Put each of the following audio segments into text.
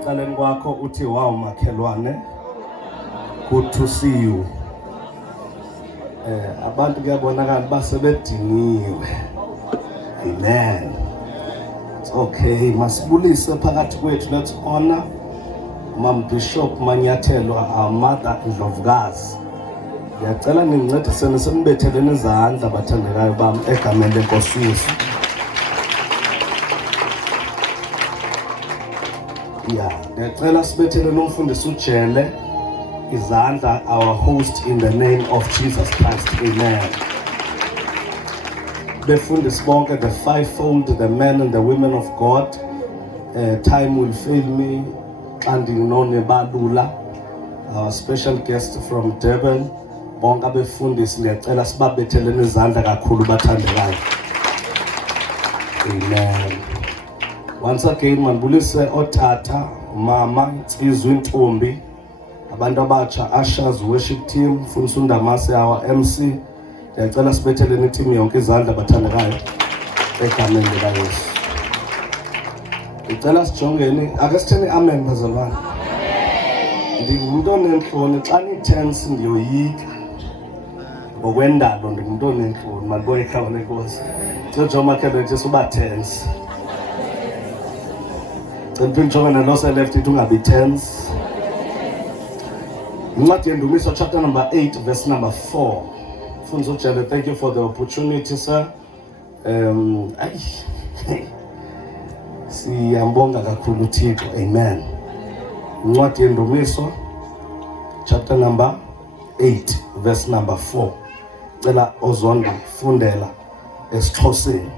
Ecaleni kwakho uthi wow makhelwane, good to see you. Abantu kuyabonakala basebediniwe. Amen. It's okay, masibulise phakathi kwethu. Let's honor Mama Bishop Manyathelo, our mother Ndlovukazi. Ngiyacela nincedisene senibethelene izandla bathandekayo bami egameni lenkosi yethu. Ngiyacela sibethelene umfundisi uJele izandla, our host, in the name of Jesus Christ. Amen. Befundisi bonke, the fivefold, the men and the women of God. Time will fail me. And Balula, our special guest from Durban. Bonga befundisi ngiyacela sibabethelene izandla kakhulu bathandekayo. Amen. Once again manibulise otata, mama, Insizwa Ntombi, abantu abatsha, ushers, worship team, Mfundisi uNdamase, our MC. Ngiyacela sibethelene team yonke izandla bathandekayo egameni likaYesu. Ngicela sijongeni, ake sithini amen bazalwane. Ndingumuntu onenhloni, xa ni-tense ndiyoyika. Ngokwendalo ndingumuntu onenhloni, malibone ikhaya lenkosi. Jojo Makhelwane nje uba tense. Cela njongana nose left it ungabi tense. Incwadi yeNdumiso chapter number 8 verse number 4. Mfundisi uJele, thank you for the opportunity, sir. Siyambonga kakhulu uThixo. Amen. Incwadi yeNdumiso chapter number 8 verse number 4. Cela ozondo fundela esiXhoseni.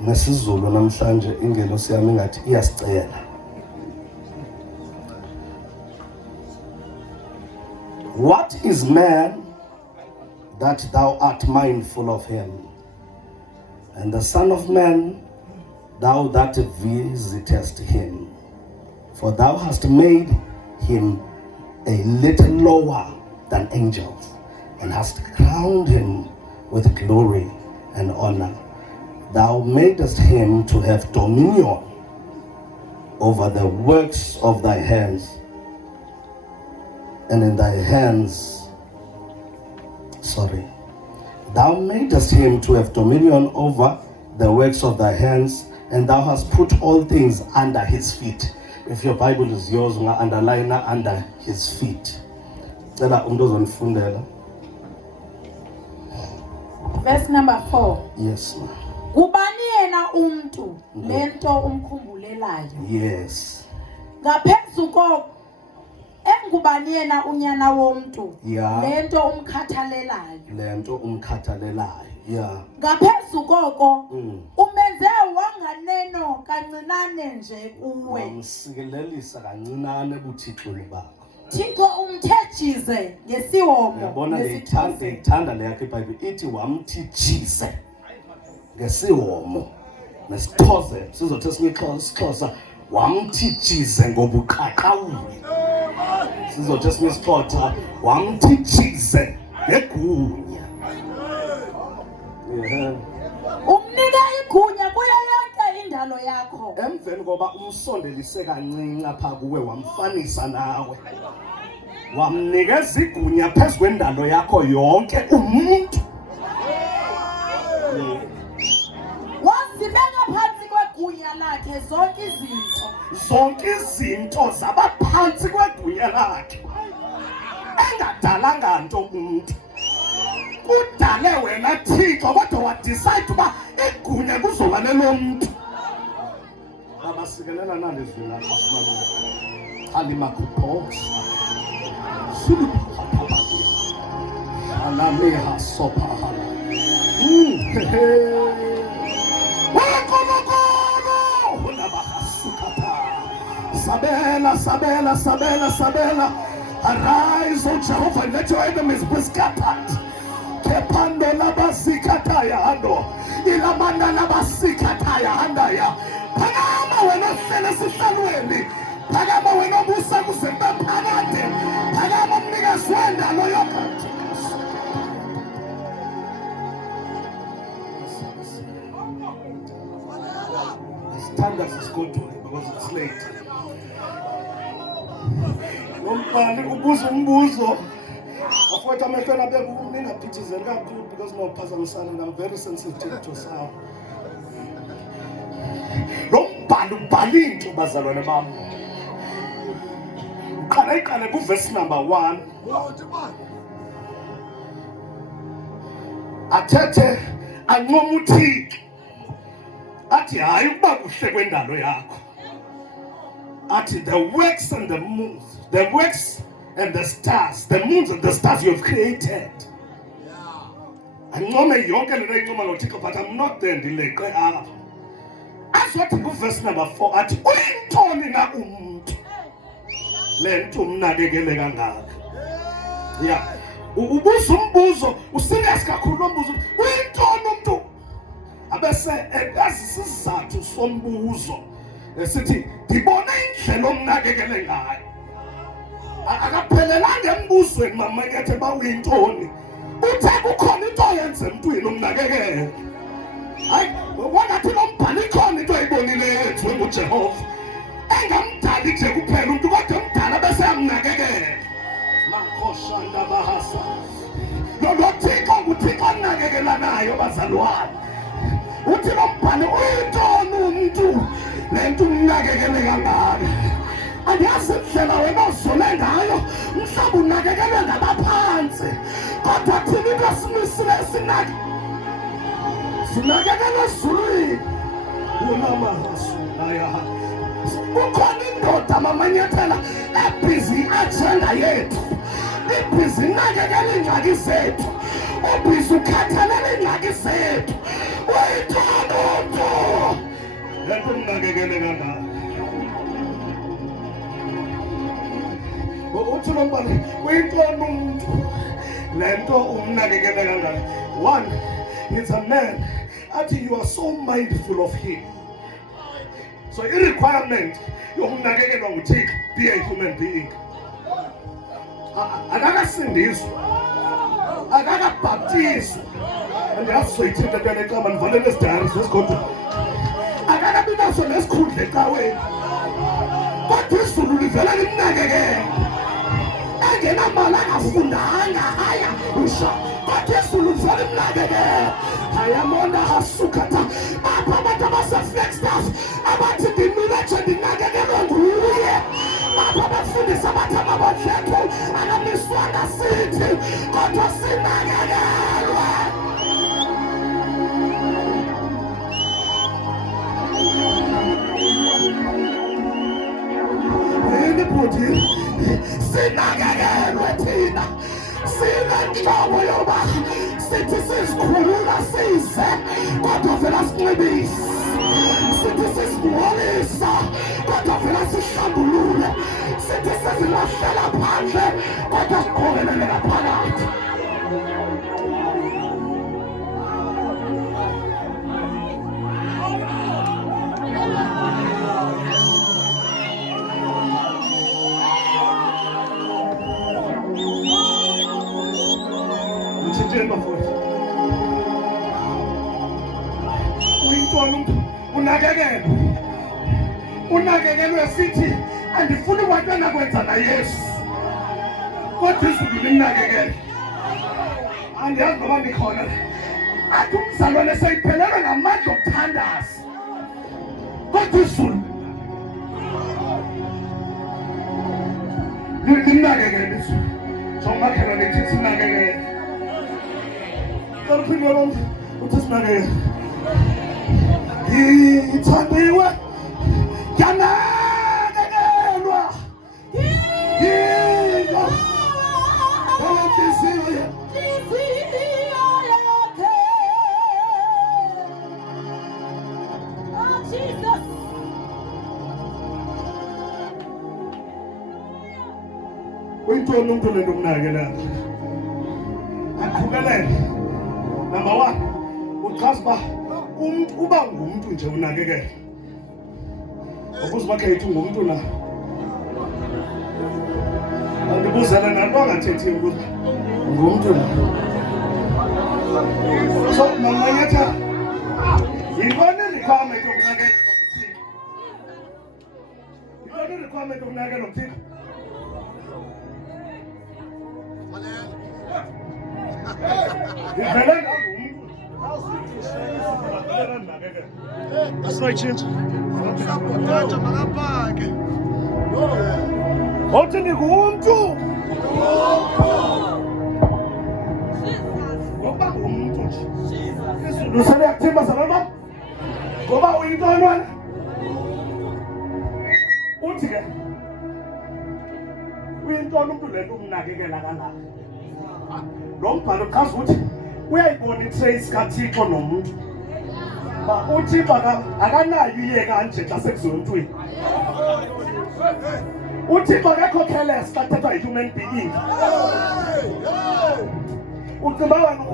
NesiZulu namhlanje ingelosi yami ngathi iyasicela. What is man that thou art mindful of him, and the Son of Man thou that visitest him? For thou hast made him a little lower than angels, and hast crowned him with glory and honor. Thou madest him to have dominion over the works of thy hands, and in thy hands, thou madest him to have dominion over the works of thy hands, and thou hast put all things under his feet. If your Bible is yours, underline under his feet. Verse number 4. Yes, ma'am. Kubani yena umuntu lento umkhumbulelayo? Yes. Ngaphezu engubani yena unyana womuntu lento umkhathalelayo? Yeah. Ngaphezu koko umenze wanganeno kancinane nje kuwe. Wamsikelelisa kancinane ebuthixweni bakho. Thixo umthejize ngesihomo. Yabona ngiyithanda le yakhe iBhayibheli ithi wamthijize ngesihomo. Nesixhosa sizothi isiXhosa wamthijize ngobuqaqawuli. Sizothi isiXhosa wamthijize ngegunya. Umnika igunya kuyo yonke indalo yakho. Emveni koba umsondelise kancinci apha kuwe wamfanisa nawe. Wamnikeza igunya phezu kwendalo yakho yonke umuntu. Wasibeka phansi kwegunya lakhe zonke izinto zaba phansi kwegunya lakhe. Engadalanga nto umuntu. Kudale wena Thixo kodwa wadecide uba igunya kuzoba lelomuntu. Abasikelela nalezwi lakho simabuza. Alimakuphosa. Siliphatha. Alameha sopahala. Sabela. Arise, O Jehovah, and let your enemies be scattered. Kepando labasikataya hando. Ilamanda labasikataya handaya. Pagama wena sele sisalweni. Pagama wena busa kusemba phakade. Pagama mnikazi wendalo yokho. Stand as it's going to because it's late. Umbhali ubuza umbuzo. Afowethu amehlweni abeke ningaphithizeli kakhulu because nawuphazamisana and I'm very sensitive to sound. Lo mbhali ubhale into bazalwane bami. Uqale kuverse number 1. Athethe ancoma uThixo. Athi hayi ukuba kuhle kwendalo yakho. Athi the works and the moons, the works and the stars, the moons and the stars you have created. Ancome yonke lento incoma ngoThixo, but I'm not there ndileqe apha. Azothi kuverse number 4 athi uyintoni na umuntu lento umnakekele kangaka. Yeah. Ubuza umbuzo userious kakhulu lo mbuzo. Uyintoni umuntu? Abese esizathu sombuzo esithi ngibona indlela omnakekele ngayo. Akaphelelanga embuzweni mama yethe bawuyintoni. Uthe kukhona into oyenze emntwini omnakekele. Hayi, wona thi lo mbhali khona into ayibonile yethu nguJehova. Engamdali nje kuphela umuntu kodwa umdala bese yamnakekela. Makhoshanda bahasa. Lo Thixo nguThixo onakekelanayo bazalwane. Uthi lo mbhali uyintoni umuntu lento umnakekele kangaka. Andiyazi indlela wena ozole ngayo mhlawumbe unakekelwe ngabaphansi kodwa thina into esimisile sinakekele ezulwini. Kukhona indoda mamanyathela ebhizi agenda yethu, ibhizi inakekela iingxaki zethu, ubhizi ukhathalela iingxaki zethu. Uyithanda umntu lento umnakekele kangaka. Uthi lo mbhali uyintoni umuntu lento umnakekele kangaka. One, it's a man athi you are so mindful of him. So i-requirement yokunakekelwa nguThixo, be a human being. Akakasindiswa, akakabhaptizwa. Andiyazi soyithinta ntwana eqaba ndivalele esidari sesigodwa. Akakabi naso nesikhundla ecaweni. Kodwa izulu livela limnakekele. Engenamali akafundanga haya usha. Kodwa izulu livela limnakekele. Hayamona hasukata. Apha abantu abase-Flagstaff abathi ndimile nje ndinakekelwe nguye. Apha abafundisa abathi amabandlethu akamiswanga sithi kodwa sinakekelwe. Anybody sinakekelwe thina. Sinenhlobo yoba sithi sizikhulula size kodwa vela sinxibise. Sithi sizingcolisa kodwa vela sihlambulule. Sithi sizilahlela phandle kodwa siqokelele ngaphakathi. Uyintoni umuntu unakekelwe. Unakekelwe sithi andifuni kwantwana kwenza na Yesu. Kodwa izulu limnakekele. Andiyazi noba ndikhona. Athi umzalwane seyiphelelwe ngamandla okuthandaza. Kodwa izulu limnakekele izulu. Songakhela nethi sinakekele. Phinde lo uthi sinakekele. Ithandiwe yanakekelwa. Yinto enhliziyo yakhe. Oh Jesus. Uyintoni umuntu lento umnakekela? Aqhukelele. Number 1, uchaza uba umuntu uba ngumuntu nje unakekela. Ukuzibakhetha ngumuntu na. Andibuzela nanto angathethi ukuthi ngumuntu na. So mama yetha yibona requirement yokunakekela uThixo. Yibona requirement yokunakekela uThixo. Ngivele ngangumntu. Asayitshintsha. Sabotaja makapake. Othi ngumntu. Ngoba ngumntu nje. Izulu seliyakuthimba sababa. Ngoba uyintoni wena? Uthi ke uyintoni umuntu lento umnakekela kangaka? Lo mbhalo uchaza ukuthi uyayibona itrace kaThixo nomuntu. Ba uThixo akanayo iyeka kanje xa sekuzontweni. Uthixo akekho careless xa kuthethwa yi-human being. Ucimba wena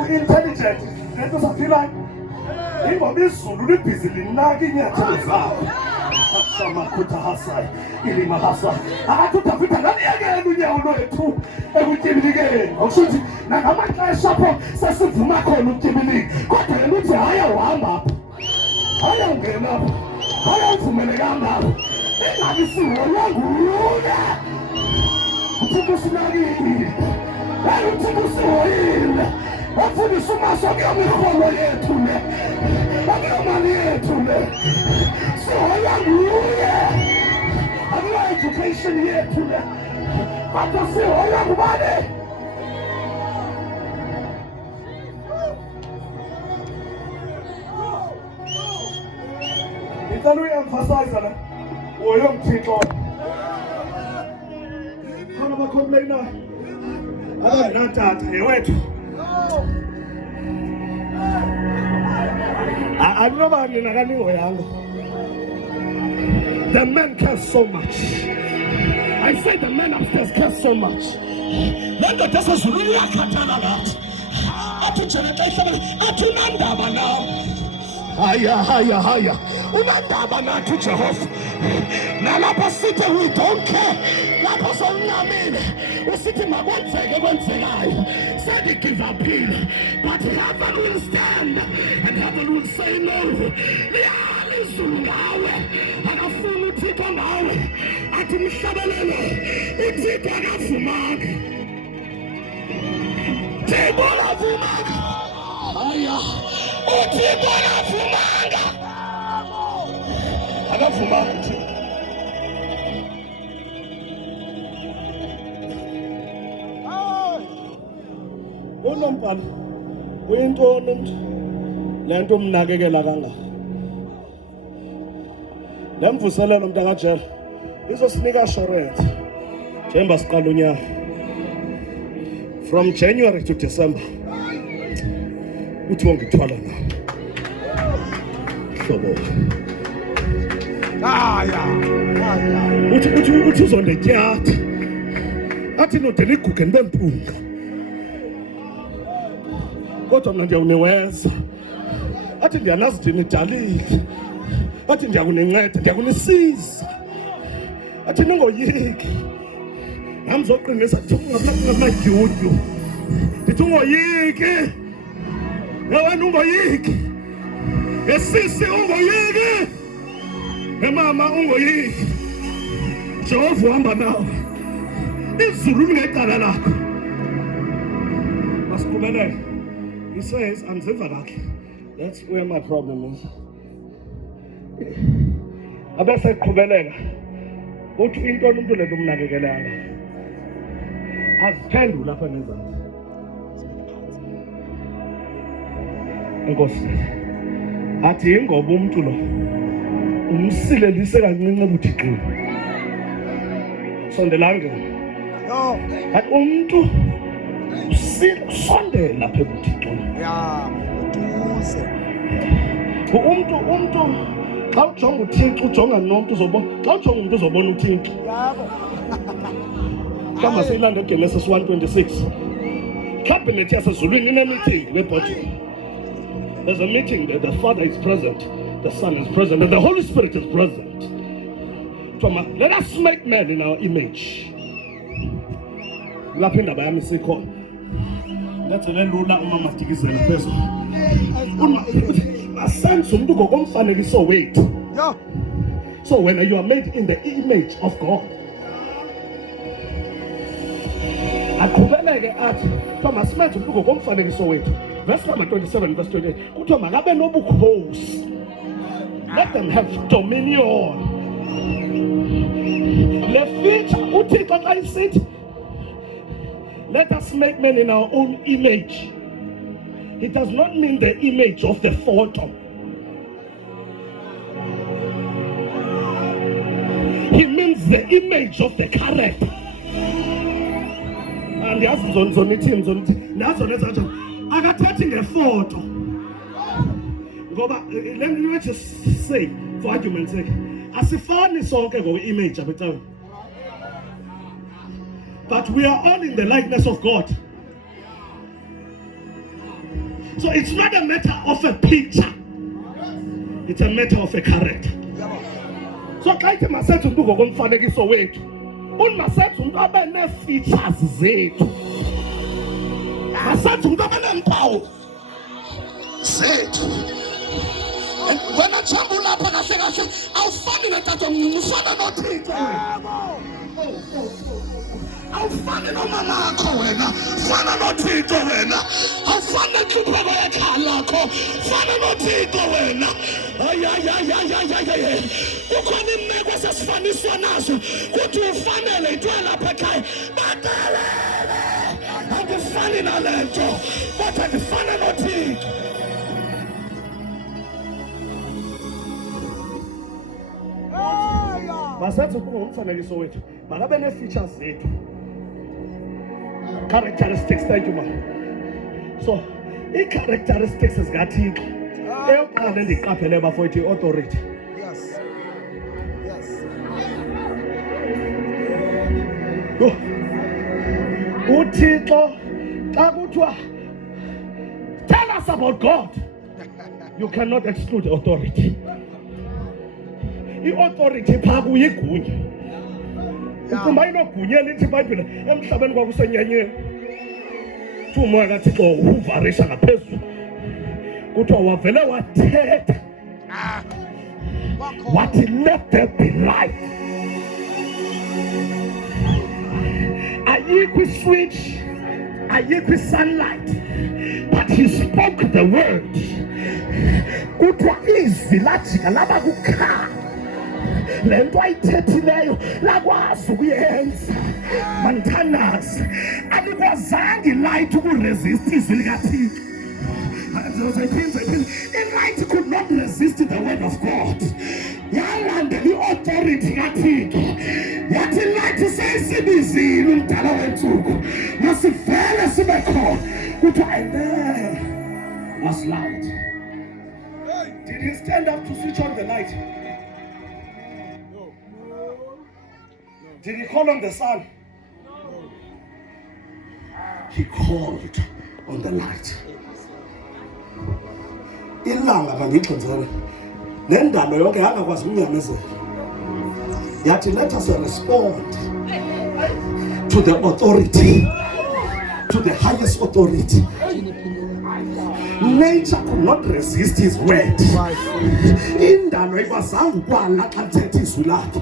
u-intelligent lento saphilayo. Ingoba izulu libhizi linaka inyathelo zakho. Akshamakhutha hasayi ilima hasa. Akathi uDavida ngaliyekela unyawo lwethu ekutyibilikeni. Okusho ukuthi nangamaxesha apho sesivuma khona ukutyibilika. Kodwa yena uthi haya uhamba apha. Haya ungena apha. Haya uvumelekanga apha. Ingabi sihoya nguye. Uthixo sinakile. Hayi uthixo sihoyile. Wafundisa umaso kuyomirholo yethu le. Akuyomali yethu le. Sihoya nguye. Akuyo education yethu le. Kodwa sihoya ngubani? Ngicela uyi-emphasize la. Hoya uMthixo. Khona abacomplainayo. Abanatata yewethu. Anobani nakanihoyanga. The men care so much. I say the men upstairs care so much. Lento desezulwini yakhathala lathi. Athi njengento ihlabela athi unandaba nawe. Haya. Unandaba nathi uJehova. Nalapha sithi we don't care. Lapho sowunqamile. Usithi makwenzeke kwenzekayo. Sathi give up in. But heaven will stand and heaven will say no. Liyali izulu ngawe. Akafuni uThixo ngawe. Athi mhlabelelo. uThixo akavumanga. Thixo akavumanga. Haya. uThixo akavumanga. Akavumanga uThixo. Unombhalo uyintoni umuntu lento umnakekela kangaka. Lemvuselelo mntakajela izosinika assurance njengoba siqala unyaka from January to December. Uthi wongithwala na hlobo uthi uzondetyatha athi nodela iguge nibe mpunga. Kodwa mna ndiyawuniweza. Athi ndiyanazi ukuthi nidalile. Athi ndiyakuninceda, ndiyakunisiza. Athi ningoyiki. Nami zoqinisa ukuthi ungamadyudyu. Ndithi ungoyiki. Wena ungoyiki. Esisi ungoyiki. Emama ungoyiki. Jehova uhamba nawe. Izulu lingecala lakho. Masiqhubelele. He says, anziva kahle. That's where my problem is. Abese eqhubeleka. Uthi intoni umuntu lento umnakekelanga. Azithembu lapha ngezantsi. Enkosi. Athi ingoba umuntu lo umsilelise kancinci ubuthixweni. Sondelanga. Yo. Athi umuntu usondela lapha ebuthixweni. Ya, uduze. Umuntu xa ujonga uThixo ujonga nomuntu uzobona. Xa ujonga umuntu uzobona uThixo. Yabo. Kama siyilanda Genesis 1:26. Cabinet yasezulwini ine-meeting webhodi. There's a meeting that the Father is present, the Son is present, and the Holy Spirit is present. Let us make man in our image. Lapha indaba yami sikhona. Ngathele lula uma matikizela phezulu. Asenze umuntu ngokomfanekiso wethu. Yo. So when you are made in the image of God, aqhubeleke athi Thomas simethe umuntu ngokomfanekiso wethu verse number 27 verse 28 kuthiwa makabe nobukhosi, let them have dominion. Le feature uThixo xa isithi let us make men in our own image, it does not mean the image of the photo. He means the image of the character. And yazi nzonithi nazo lezo akathethi ngefoto ngoba let me just say for argument's sake asifani sonke ngokwe-image abethayo, but we are all in the likeness of God. So it's not a matter of a picture, it's a matter of a character. So xa ithi masethu umuntu ngokomfanekiso wethu, masethu umuntu abe nee-features zethu, masethu umuntu abe neempawu zethu. And when I jump lapha kahle kahle awufani notata omncinci, ufana noThixo wena. Awufani nomama wakho wena, ufana noThixo wena. Awufani nenhlupheko yekhaya lakho, ufana noThixo wena. Ay. Kukhona imeko esesifaniswa nazo kuthi ufanele ithiwa lapha ekhaya batalele. Angifani nale nto kodwa ndifana noThixo. Masenze umfanekiso wethu makabe nee-features zethu, characteristics. Thank you, man. So ii-characteristics zikaThixo eyokuqala endiyiqaphele bafowethu i-authority. Yes. uThixo xa kuthiwa tell us about God, you cannot exclude authority. I-authority phaa kuyigunya. Ukumba inogunya elithi iBhayibhile emhlabeni kwakusenyenyeni. Kuthiwa umoya kaThixo uvarisha ngaphezulu. Kuthiwa wavele wathetha. Wathi let there be light. Ayikho iswitch, ayikho sunlight, but he spoke the word. Kuthiwa izwi lajika laba kukhanya. Le nto ayithethileyo lakwazi ukuyenza. Manthandazi alikwazanga ilight ukuresist izwi likaThixo. Light could not resist the word of God. Yalandela i-authority kaThixo. Yathi light seyisibizile umdala wensuku, masivele sibe khona. Kuthiwa and there was light. Did he stand up to switch on the light? Did he call on the sun? He called on the light. Ilanga bandixhenzele nendalo yonke yakakwazi ukunyamezela. Yathi let us respond to the authority, to the highest authority. Nature could not resist his word. Indalo ikwazanga ukwala xa lithetha izwi lakhe.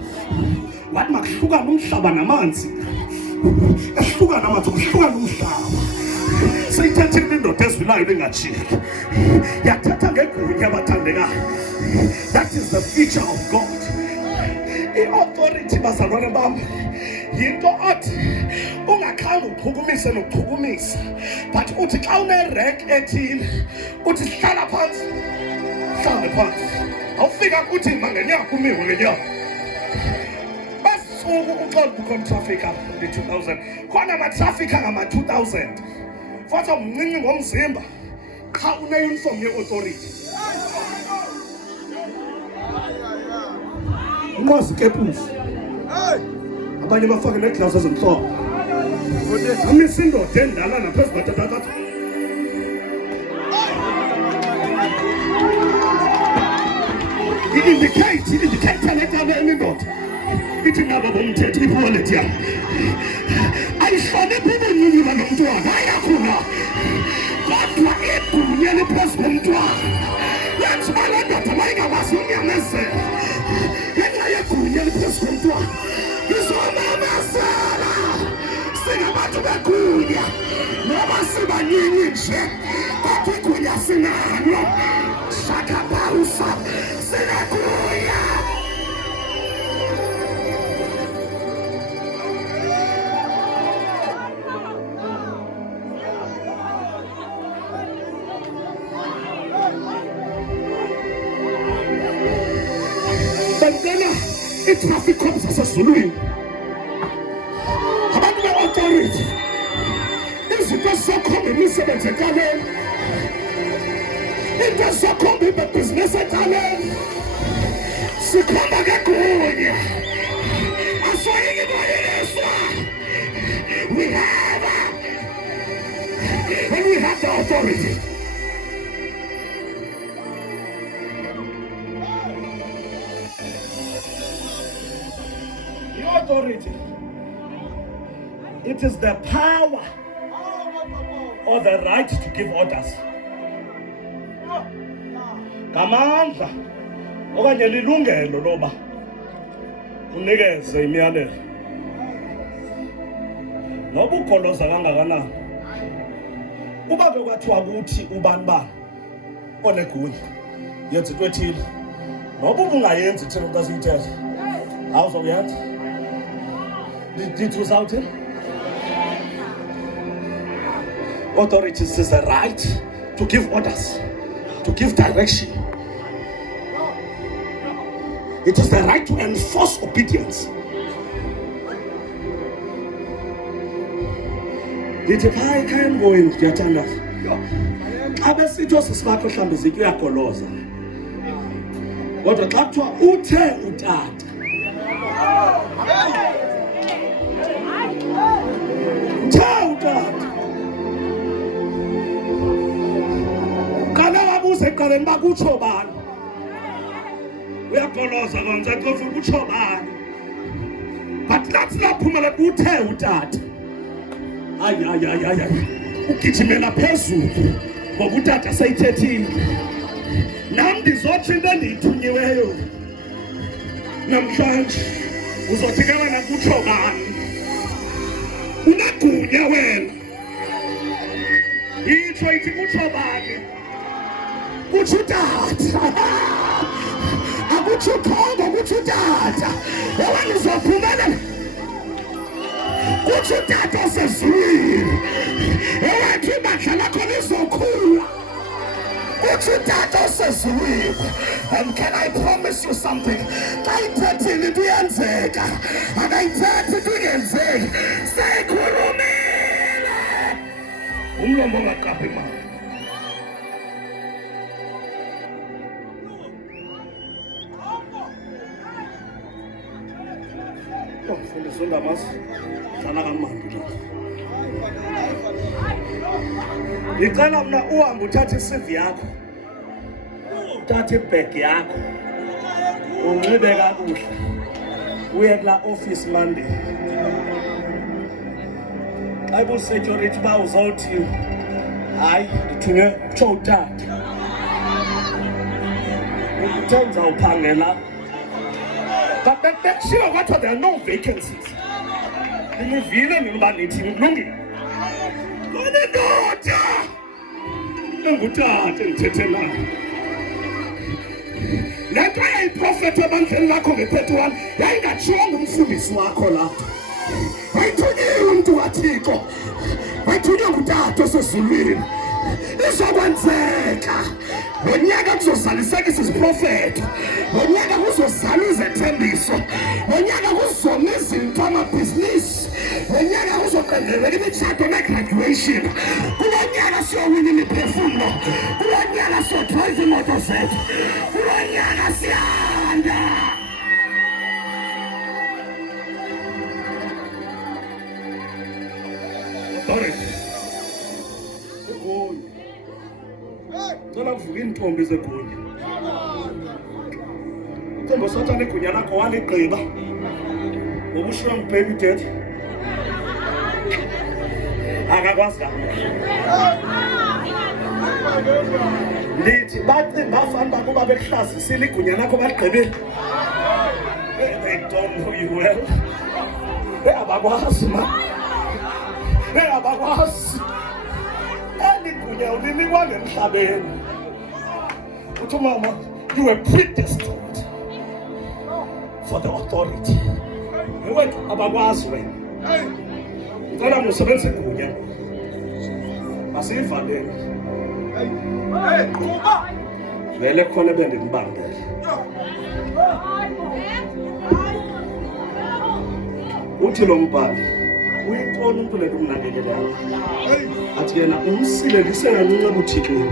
Wathi makuhlukane umhlaba namanzi, ehlukane amanzi kuhlukane umhlaba. Seyithethile indoda ezwilayo lingajiki, yathetha ngegunya abathandekayo. That is the feature of God. I-authority bazalwane bam yinto othi ungakhange uchukumise nokuchukumisa, but uthi xa une-rank ethile uthi hlala phansi, hlale phansi. Awufika kuthi mangenyaka umiwe ngenyaka. Uxolo bukhona traffic apha nge-2000, khona ama-traffic angama-2000 futhi umncinci ngomzimba qha une-uniform ye-authority. Unqozi kepusi abanye bafake neeglasi ezimhlophe, amisa indoda endala naphezu kwatatatata. I-indicate letana indoda ithi ngaba bomthetho ipolity yam ayihloniphi ubunyunyula nomntwana ayakhula, kodwa igunya liphezu komntwana. Yathi le ndoda mayingakwazi unyamezela ngenxa yegunya liphezu komntwana, izomamezela singabantu begunya. igunya noba sibaningi nje kodwa igunya sinalo shakapausa sinegunya. Bantwana i-traffic cops asezulwini abantu be-authority izinto ezizokhomba imisebenzi ekaleni, into ezizokhomba ibhizinesi ekaleni sikhomba ngegunya. Asoyiki boyeliswa. We have and we have the authority. The authority, it is the power or the right to give orders. Ngamandla okanye lilungelo loba unikeze imiyalelo. Noba ugoloza kangakanani, uba kwathiwa kuthi ubani onegunya yenza into ethile, noba ubungayenzi thina xa siyithetha, awuzokuyenza. Did you shout it? Authorities is the right to give orders, to give direction. It is the right to enforce obedience. Ndithi phaa ekhaya emngweni ndiyathandaza. Xa besithi osisibakho mhlawumbi zitya uyagoloza. Kodwa xa kuthiwa uthe utata, qala wabuza ekuqaleni uba kutsho bani. Uyagoloza konza qofa kutsho bani. But nathi laphumelela uthe utata. Hayi. Ugijimela phezulu ngoba utata seyithethile. Nam ndizotsho into endiyithunyiweyo. Namhlanje uzothi ke wena kutsho bani. Unegunya wena. Itsho ithi kutsho bani. Kutsho utata. Akutsho ukhomba kutsho utata. Wena uzophumelela. Kutsho utata osezulwini. Ewathi ibandla lakho lizokhula. Kutsho utata osezulwini. And can I promise you something? Xa ithethile into iyenzeka. Akayithethi into ingenzeki. Seyikhulumile. Umlomo ongaqaphi imali. Mfundisi undamasi dlala kamandi la. Ngicela mna uhambe uthathe i-CV yakho, uthathe ibheg yakho, unxibe kakuhle, uye kula office Monday. Xa ibu-security uba uzothi hayi ndithunywe kutsho utata, uthe ndizawuphangela. But bekushiwo kwathiwa there are no vacancies. Nimuvile nina uba nithini kulungile. Konendoda engutata endithethelayo. Le nto yayiprofetha ebandleni lakho nge-31 yayingatshiyongo umfundisi wakho lapho. Wayithunyiwe umntu kaThixo, wayithunywe ngutata osezulwini. Izokwenzeka. Ngonyaka kuzozalisekisa iziprofeto. Ngonyaka kuzozala izethembiso. Ngonyaka kuzoma izinto amabhizinisi. Ngonyaka kuzoqendeleka imitshato ne-graduation. Kulo nyaka siyowina imiphefumlo. Kulo nyaka siyodrayiva iimoto zethu. Kulo nyaka siyanda. Cela kuvuka iintombi zegunya. Intombi osatana igunya lakho waligqiba ngoba ushiywe ngubaby daddy. Akakwazi ndithi bacinga bafana bakuba bekuhlazisile igunya lakho baligqibile. They don't know you well. Abakwazi ma. Abakwazi. Because eligunya ulinikwa ngemhlabeni. Uthi mama, you were predestined for the authority. Wethu abakwazi wena. Ngicela ngusebenzise igunya. Asivalele. Vele khona bendikubangele. Uthi lo mbhali uyintona umuntu le kumnakekelayo. Athi yena umsilelise kancinci ebuthixweni.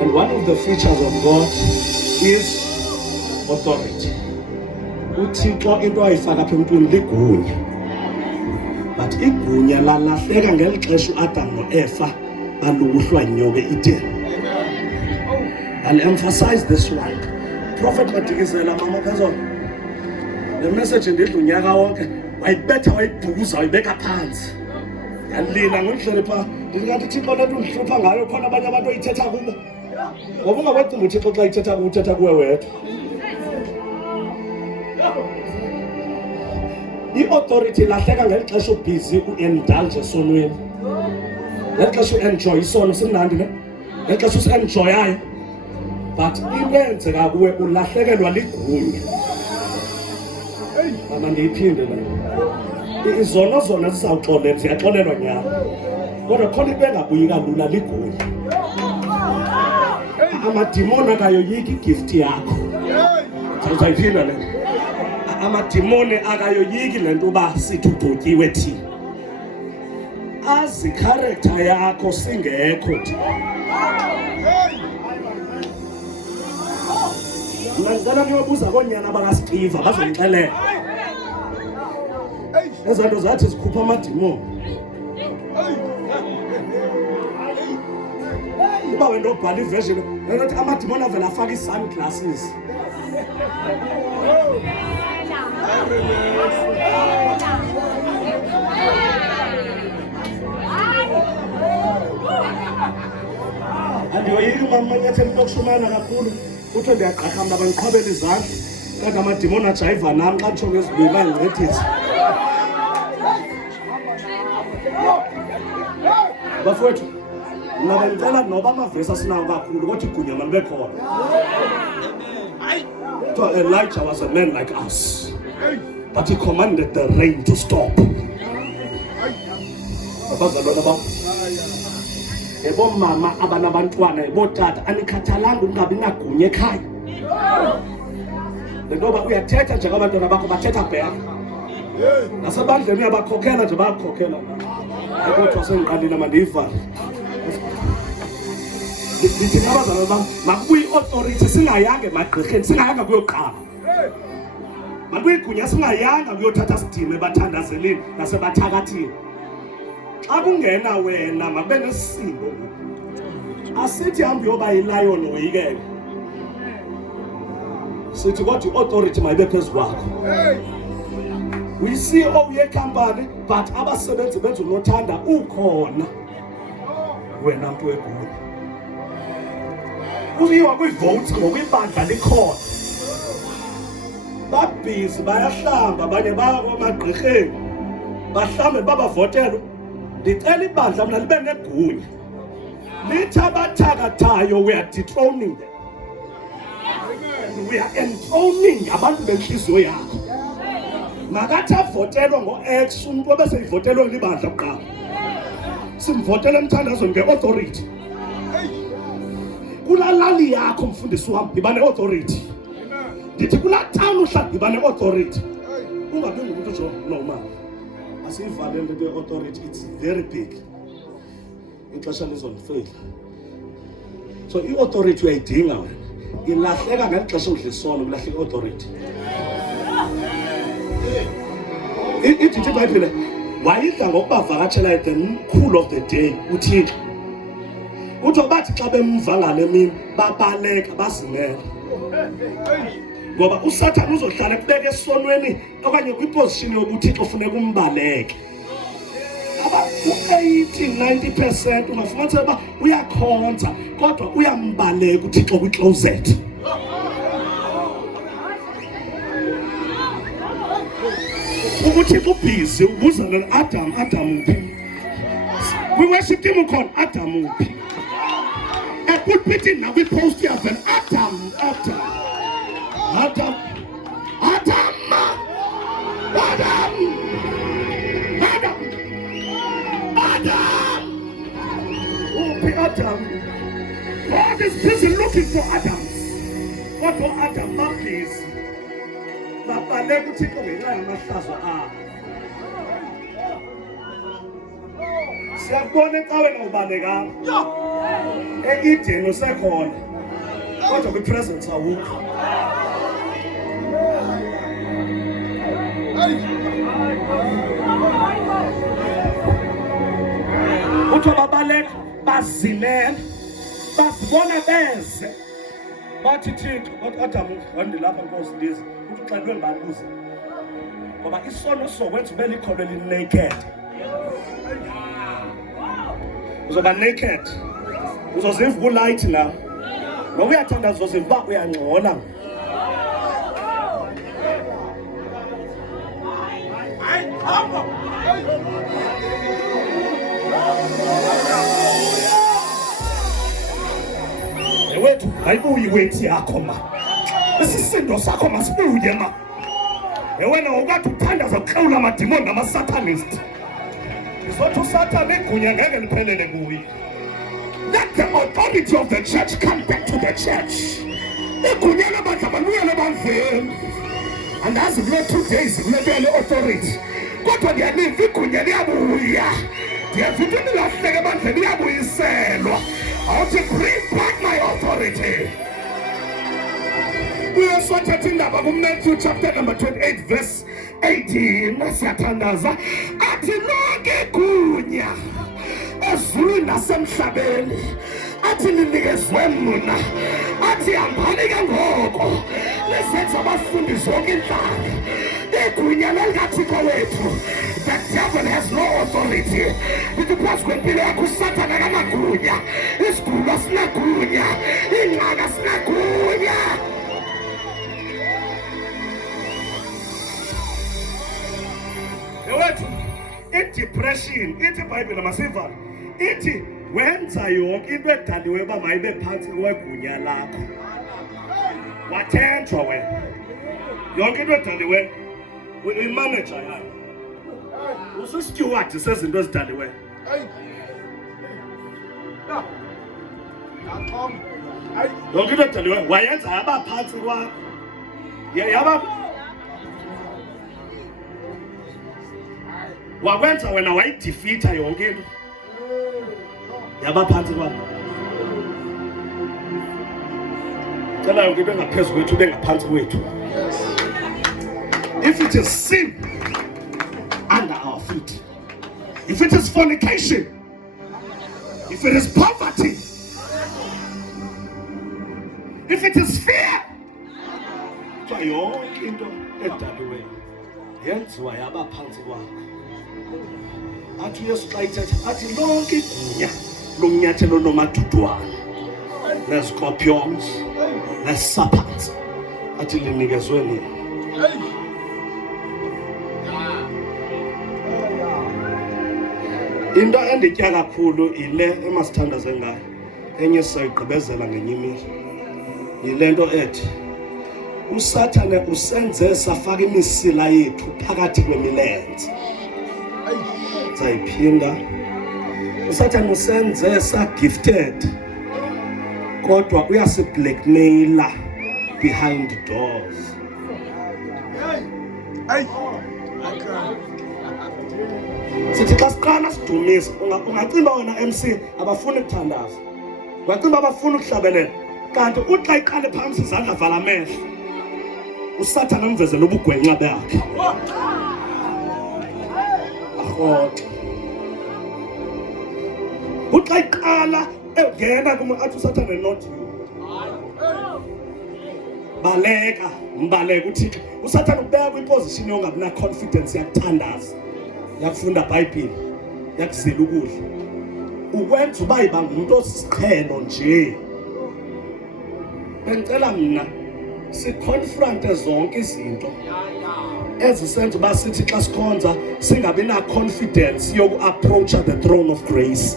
And one of the features of God is authority. Uthixo into ayifaka apha emntwini ligunya. But igunya lalahleka ngeli xesha uAdam noEva balukuhlwa inyoka eEden. I'll emphasize this one. Prophet Madikizela mama phezolo. The message ndidla unyaka wonke wayibetha wayibhukuza wayibeka phansi. Yalila ngomhlele pha. Ndingathi Thixo lento undihlupha ngayo khona abanye abantu oyithetha kubo. Ngoba ungakwazi uThixo xa ithetha uthetha kuwe wedwa. I-authority lahleka ngeli xesha ubhizi u-indulge esonweni. Ngeli xesha u-enjoy isono simnandi ne? Ngeli xesha usi-enjoyayo. But into eyenzeka kuwe ulahlekelwa ligunya. Mama ndiyiphinde la. Izono zona zizawuxolela, ziyaxolelwa nyama. Kodwa khona into engabuyi kalula ligunya. Amadimoni akayoyiki igift yakho. Sizayiphinda le. Amadimoni akayoyiki lento uba sithi ugqotyiwe thina. Azi character yakho singekho thina. Ngicela kuyobuza konyana abakasiqiva bazongixelela. Ezanto zathi zikhupha amadimoni. Uba wena obhala iversion ethi amadimoni avela afaka i-sunglasses. Andiyoyiki mamanyathelo lokushumana kakhulu. Uthe ndiyaqaqamba bandiqhwabela izandla. Kanti amadimoni ajayiva nami xa nditsho ngezibini bandincedise. Bafowethu, mna bendicela noba amavesi asinawo kakhulu kodwa igunya malibe khona. So Elijah was a man like us, but he commanded the rain to stop. Abazalwana bam, yebo mama abanabantwana yebo tata anikhathalanga ungabi nagunya ekhaya. Ngoba uyathetha nje abantwana bakho bathetha bheka. Nasebandleni uyabakhokhela nje bayakhokhela. Kodwa sengiqalile mandiyivale. Ndithi abazalwana bam makubuye i-authority singayanga emagqirheni singayanga kuyoqala. Makuyigunya singayanga kuyothatha sidime ebathandazeleni nasebathakathini. Xa kungena wena makube nesisindo. Asithi hambe uyoba yi-lion woyikeke. Sithi kodwa i-authority mayibe phezu kwakho. We-CEO yecompany but abasebenzi benza unothanda ukhona. Wena mntu wegunya. Uyiwa kwi-vote ngokwibandla likhona. Babhizi bayahlamba abanye baya kwamagqirheni. Bahlambe babavotelwe. Ndicela ibandla mna libe negunya. Lithi abathakathayo we are dethroning them. We are enthroning abantu benhliziyo yakho. Makathi avotelwa ngo-X umuntu obeseyivotelwe libandla kuqala. Simvotele emthandazweni nge-authority. Kula lali yakho mfundisi wami yiba ne-authority. Ndithi kula town uhlala yiba ne-authority. Ungabi ngumuntu nje normal. Asiyivalele le authority, it's very big. Ixesha lizondifeyila. So i-authority uyayidinga wena. Ilahleka ngeli xesha udla isono kulahleka i-authority. Ithi iBhayibhile wayidla ngokubavakatshela at the cool of the day uThixo. Utho bathi xa bemva ngale mini babaleka bazimela. Ngoba uSathane uzohlala kubeka esonweni okanye kwiposition yobuThixo ufuneka umbaleke. Aba u-80-90% ungafumanisa uba uyakhonza kodwa uyambaleka uThixo kwi-closet. UThixo ubhizi ubuza lo-Adam uphi? We worship him called Adam. A pulpit now we post here and Adam. Adam. Adam. Oh, Adam. God is busy looking for Adam. What for Adam? Not please. Baba legu tiko ngenxa yamahlazo akho. Siyabona ecaweni awubalekanga. Eideni usekhona. Kodwa kwi-presence awukho. Utho babaleka bazimela. Basibona beze. Bathi Thixo, Adam wandilapha Nkosi lize. Uthi uxelwe ngani kuze? Ngoba isono sokwenza ube likholo eli-naked. Uzoba naked. Uzoziva ulight now. Ngoba uyathanda uzoziva uba uyangcola. Ewethu ayibuyi iwethi yakho ma. Isisindo sakho masibuye ma. Wena ukade uthandaza ukuhlawula amadimoni nama-satanist. Izothi uSathane igunya ngeke liphelele kuye. Let the authority of the church come back to the church. Igunya labantu ababuyele ebandleni. Andazi kule 2 days kulebele authority. Kodwa ndiyaniva igunya liyabuya. Ndiyeva into enilahleka ebandleni iyabuyiselwa. I'll to bring back my authority. We are sorted in Matthew chapter number 28 verse 18. Siyathandaza. Athi lonke igunya ezulwini nasemhlabeni. Athi linikezwe mna. Athi hambani ke ngoko. Lisenze abafundi zonke inhlanga. Igunya likaThixo wethu. The devil has no authority. Because when people are Satan and Amagunya, it's Kulas Nagunya, in Nagas Nagunya. In depression, in Bible, Masiva, it when Zayok, in the Taliweba, my bed party, Gunya Lako. What ten trouble? You're going to Taliwe, we manage. Usu steward says in those Taliwe. You're going to Taliwe. Why else I have a party? Yeah, you have a. Wagwenza wena wayidefeata yonke into yabaphansi kwabo. Cela yonke into engaphezulu kwethu bengaphansi kwethu. If it is sin under our feet, if it is fornication, if it is poverty, if it is fear, yonke into edaliweyo yenziwa yabaphansi kwabo. Athi Yesu xa ithetha athi lonke igunya lomnyathelo nomadudwane ne-scorpions ne-serpents athi linikezwe nini. Into enditya kakhulu ile emasithandaze ngayo enye sayigqibezela ngenye imini yile nto ethi uSathane usenze safaka imisila yethu phakathi kwemilenze. Sayiphinda uSathane usenze sa-gifted kodwa uyasi-blackmaila behind doors. Sithi xa siqala sidumisa ungacimba wena MC abafuni ukuthandaza, ungacimba abafuni ukuhlabelela, kanti uthi xa iqale phambi izandla vala amehlo uSathane amvezela ubugwenxa bakhe. Arhoxa uthi xa iqala engena athi uSathane not you. Baleka mbaleka uThixo. uSathane ubeka kwiposition yongabi na confidence yakuthandaza, yakufunda iBhayibheli, yakuzila ukudla, ukwenza uba yiba ngumuntu osisiqhelo nje. Bengicela mina siconfronte zonke izinto ezisenza uba sithi xa sikhonza singabi na confidence yoku-approacha the throne of grace.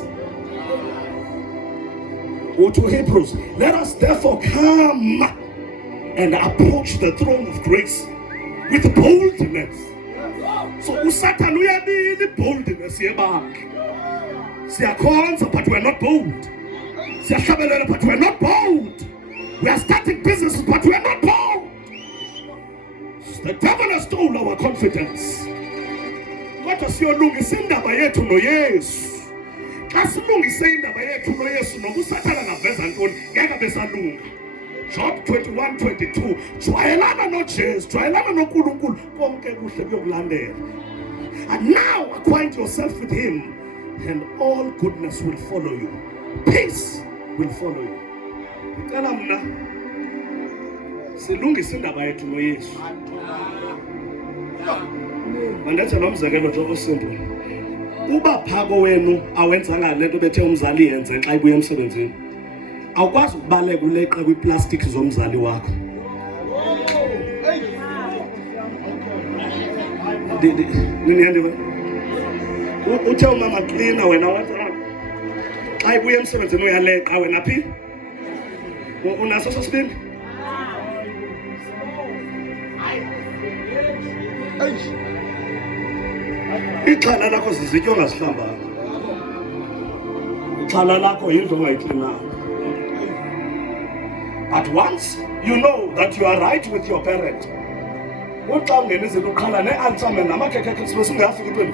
To Hebrews, let us therefore come and approach the throne of grace with boldness. So uSatan uyabili boldness yebandla. Siyakhonza but we're not bold. Siyahlabelela but we're not bold. We are starting businesses but we're not bold. The devil has stolen our confidence. Kodwa siyolungisa indaba yethu noYesu. Xa silungise indaba yethu noYesu noba uSathane angaveza ntoni ngeke besalunga. Job 21:22. Jwayelana noJesu, jwayelana noNkulunkulu, konke kuhle kuyokulandela. And now acquaint yourself with him and all goodness will follow you. Peace will follow you. Ngicela mna silungise indaba yethu noYesu. Mandenze nomzekelo nje osimple. Uba phako wenu awenzanga lento bethe umzali yenze xa ibuye emsebenzini. Awukwazi ukubaleka uleqa kwiplastic zomzali wakho. Niniyandiva? Uthe umama cleaner wena wenza xa ibuye emsebenzini uyaleqa wena phi? Unaso sosibindi? Ixhala lakho zizityo ongazihlambanga. Ixhala lakho yindlu ongayiklinanga. But once you know that you are right with your parent, uxa ungena izinto uqhala ne-answer namakhekhe eChristmas ungafika i-25.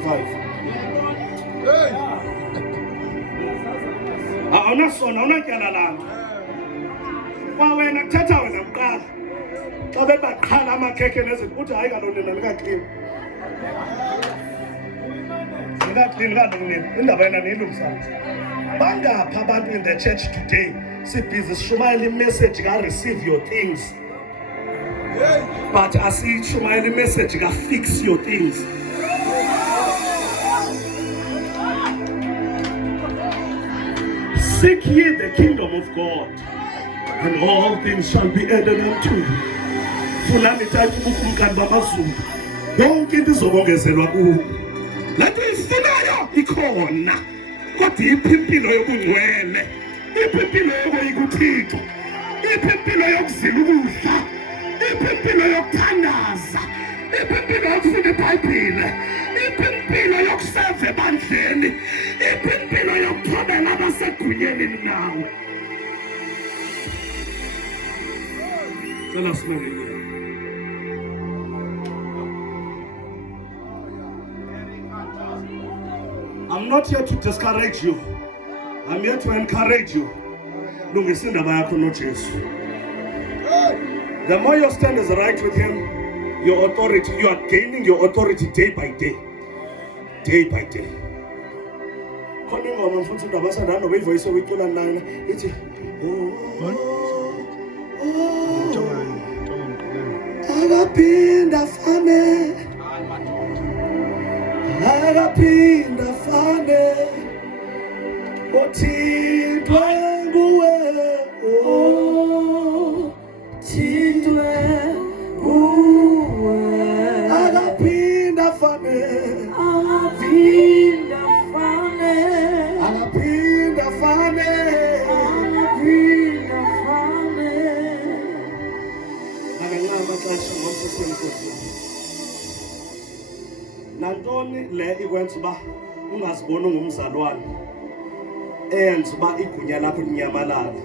Awunasona, awunatyala lanto. Kwawena kuthetha wena kuqala. Xa bebaqhala amakhekhe nezinto uthi hayi kaloku nina nikaklini. Nikaklini kaloku nina indaba yena niyilungisayo. Bangaphi abantu in the church today sibhizi sishumayela imessage ka-receive your things, but asishumayela imessage ka-fix your things. Seek ye the kingdom of God, and all things shall be added unto you. Fulani type ubukumkani bamazulu, yonke into izokongezelwa kuwo. Le nto ifunayo ikhona, kodwa iphi impilo yobungcwele, iphi impilo yokoyika uThixo, iphi impilo yokuzila ukudla, iphi impilo yokuthandaza, iphi impilo yokufunda iBhayibhile, iphi impilo yokuseva ebandleni, iphi impilo yokuthobela abasegunyeni nawe. Cela simame. I'm not here to discourage you. I'm here to encourage you. Lungisa indaba yakho noJesu. The more your stand is right with him, your authority, you are gaining your authority day by day. Day by day. Khona ingoma mfuthu indaba sandana nobeyivoice oyicula nina ithi agapinda fane, agapinda fane, othintwe nguwe, othintwe nguwe, agapinda fane, agapinda fane, agapinda fane, agapinda fane. Nakancama xesha ngomsisweni Nkosi. Nantoni le ikwenza uba ungaziboni ungumzalwane, eyenza uba igunya lakho linyamalale,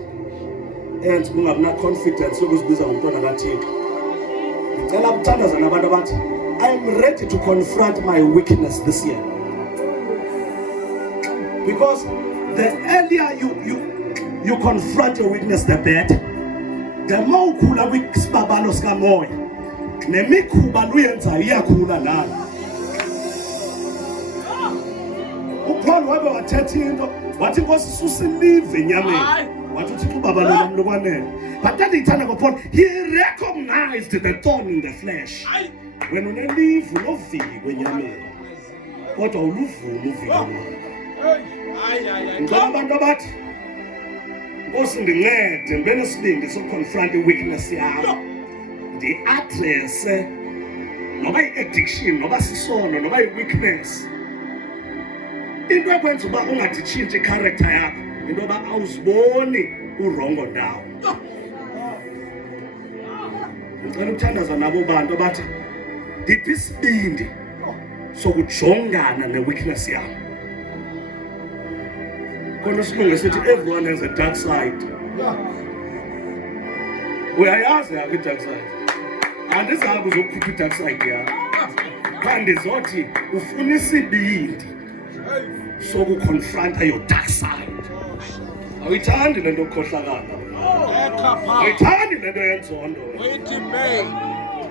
eyenza uba ungabi na-confidence yokuzibiza ngomntwana kaThixo. Ndicela ukuthandaza nabantu abathi I'm ready to confront my weakness this year, because the earlier you confront your weakness, the better. The more ukhula kwisibabalo sikamoya, nemikhuba luyenzayo iyakhula nayo. uPaul wabe wathetha into wathi Nkosi susilive enyameni, wathi uThixo ubaba lomlokwanele. But then ithanda ngoPaul, he recognized the thorn in the flesh. When unelive uloviki kwenyameni, kodwa uluvuma uviki lwakho. Ngicela abantu abathi Nkosi ndincede ndibe nesibindi sokuconfront i-weakness yakho, ndi-addresse noba i-addiction, noba sisono, noba i-weakness. Into ekwenza uba ungaditshintshe i-character yakho, into yoba awuziboni urongo ndawo. Ngicela ukuthandaza nabo bantu abathi ndiphi isibindi sokujongana ne-weakness yakho. Khona isilungu sithi everyone has a dark side. Uyayazi yakho i-dark side. Andizazi uzokhupha i-dark side yakho. Kanti zothi ufuna isibindi sokuconfronta your dark side. Awuyithandi lento yokukhohlakala. Awuyithandi lento yenzondo.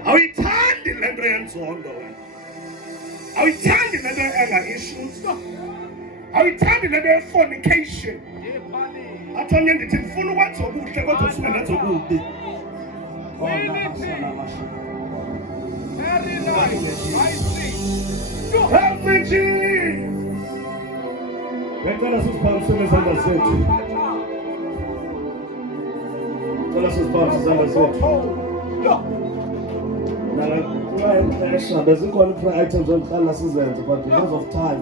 Awuyithandi lento yenzondo. Awuyithandi lento ye-anger issues. Awuyithandi lento ye-fornication. Athanye ndithi ngifuna ukwenza okuhle kodwa usuke ndenza okubi. Very nice. I see. Help me, Jesus. Ngicela sisibambisene izandla zethu. Ngicela sisibambisene izandla zethu. Nala bezikhona i-prayer items engiqala sizenze, but because of time,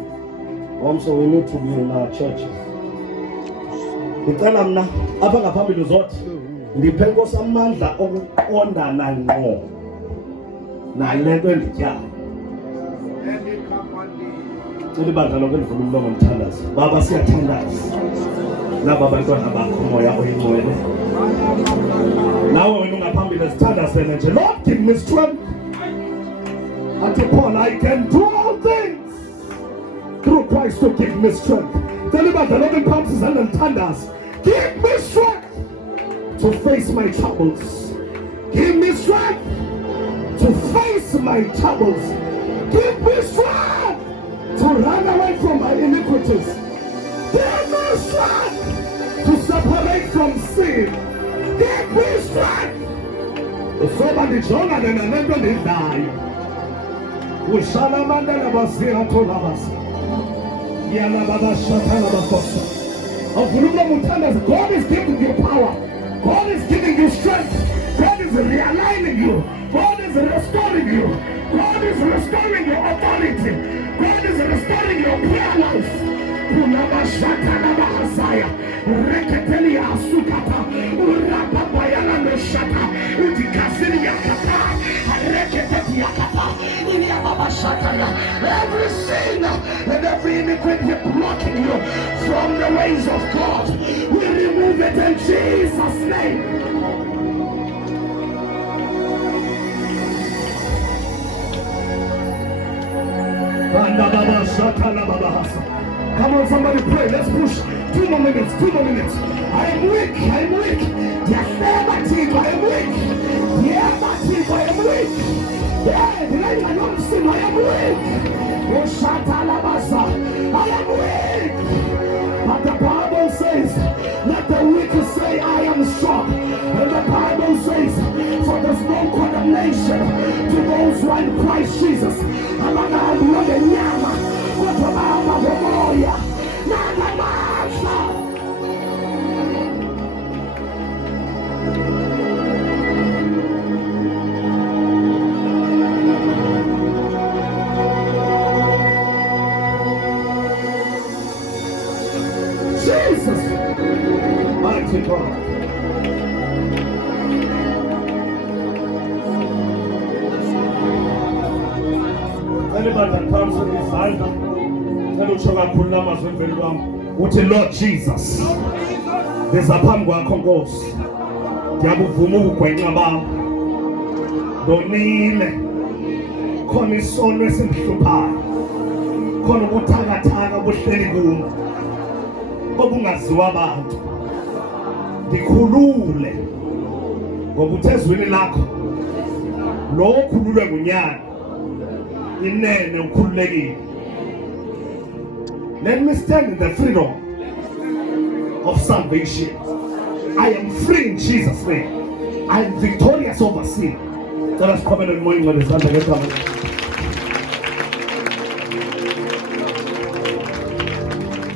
also we need to be in our churches. Ngicela mna apha ngaphambili zothi ndiphe Nkosi amandla okuqondana ngqo nalento endityayo. Cela ibandla lonke livule umlomo ngithandaze. Baba siyathandaza laba bantwana bakho moya oyingcwele. Nawe wena ungaphambili sithandazene nje. Lord, give me strength. Unto Paul, I can do all things through Christ to give me strength. Tell ibandla lonke phansi izandla ngithandaze. Give me strength to face my troubles. Give me strength to face my troubles. Give me strength to run away from my iniquities. Give me strength to separate from sin. Give me strength. Usoba ndijonga nento ndidayo. Ushala mandela basira thola basi. Yana baba shatana bakosa. Avulumla muthandaza. God is giving you power. God is giving you strength. God is realigning you. God is restoring you. God is restoring your authority. God is restoring your prayer life. Kunabashata nabahasaya. Reketeli ya sukata. Urapa bayana meshata. Utikasiri ya kata. Reketeti ya kata. Ili ya babashata na. Every sin and every iniquity blocking you from the ways of God, we remove it in Jesus' name. Come on, somebody pray. Let's push. 2 more minutes. 2 more minutes. I am weak. I am weak. I am weak. I am weak. Yeah, I don't sin. I am weak. I am weak. But the Bible says, let the weak say, I am strong. And the Bible says, for there's no condemnation to those who are in Christ Jesus. Jesus, mighty God. Anybody comes to this altar, tell usho kakhulu amazwi emveni kwami. Uthi Lord Jesus, ngizaphambi kwakho Nkosi. Ngiyakuvuma ukugwenxa bami. Donile. Khona isono esingihluphayo. Khona ubuthakathaka obuhleli kimi. Obungaziwa abantu. Ndikhulule ngoba uthezwini lakho lo okhululwe ngunyana inene ukhululekile. Let me stand in the freedom of salvation. I am free in Jesus' name. I am victorious over sin. Let us come in the morning when the sun is coming.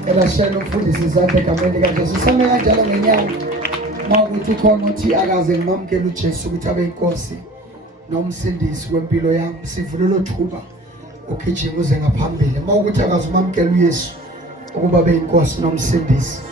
Elashela umfundisi izandla egameni likaJesu. Sisame kanjalo ngenyawo. Mawukuthi ukhona uthi akaze ngimamukele uJesu ukuthi abe inkosi nomsindisi wempilo yami. Sivule lo thuba ugijima uze ngaphambili. Mawukuthi akazumamkela uYesu ukuba beyinkosi nomsindisi.